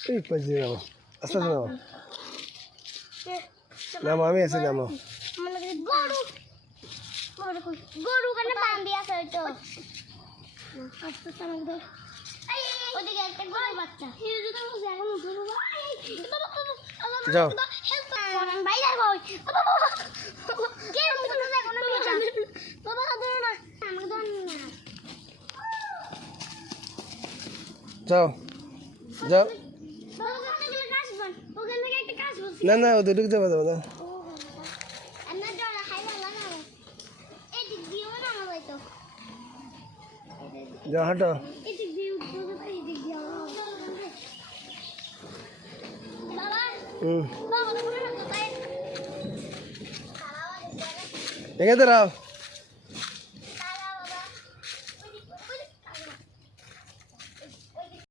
এই পাশে নামো আস্তে আস্তে নামো আমি আছি নামো গরু কানে পান দিয়া আছে তো আস্তে চালাক দাও ওদিকে একটা গরু বাচ্চা এই যে তো জায়গা মতো যাও কোন ভাই যাবো বাবা কে মতো জায়গা না মেটা বাবা দে না আমাকে দাও না যাও যাও বাবা ওখানে গেলে কাজ বল ওখানে গিয়ে একটা কাজ বল না না ওদের ঢুকতে পারবো না আমরা ডরা খাইবা না এই দিক দিও না আমার তো যাও হাঁটো এদিক দিয়ে উঠবো এই দিক দিয়ে বাবা বাবা তো না তো তাই এখানে দাঁড়াও